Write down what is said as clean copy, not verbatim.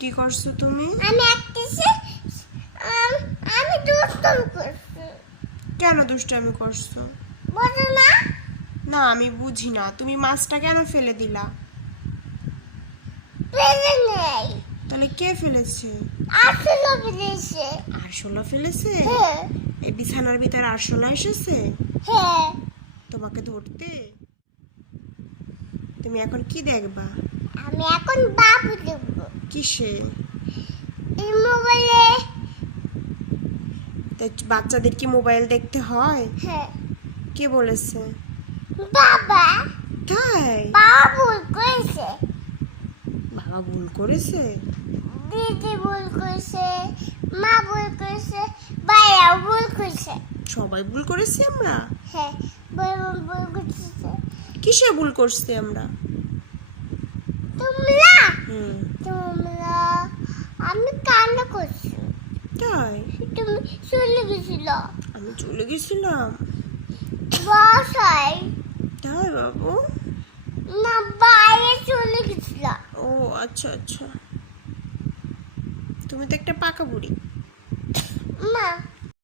কি করছো তুমি? আমি আমি দুষ্টুমি করছি। কেন দুষ্টামি করছো? বুঝো না? না, আমি বুঝি না। তুমি মাছটা কেন ফেলে দিলা? ফেলে নেই, তাহলে কে ফেলেছে? আসলে ফেলেছে। আরশোলা ফেলেছে? হ্যাঁ এই বিছানার ভিতর আরশোলা এসেছে হ্যাঁ। তোমাকে ধরতে? তুমি এখন কি দেখবা? আমি এখন বাবু দেখবো কিসে? এই মোবাইলে। তা বাচ্চাদের কি মোবাইল দেখতে হয়? হ্যাঁ কে বলেছে? বাবা, তাই? বাবা ভুল করেছে, বাবা ভুল করেছে? দিদি ভুল করেছে, মা ভুল করেছে, ভাইয়া ভুল করেছে। সবাই ভুল করেছি আমরা? হ্যাঁ ভুল ভুল করছে। কিসে ভুল করছি আমরা? তোমরা হুম। তোমরা আমি কান্না করছি, তাই? তুমি চলে গেছিল আমি চলে গেছিলাম? বাসায়, তাই বাবু? না বাইরে চলে গেছিল। ও আচ্ছা আচ্ছা। তুমি তো একটা পাকা বুড়ি। মা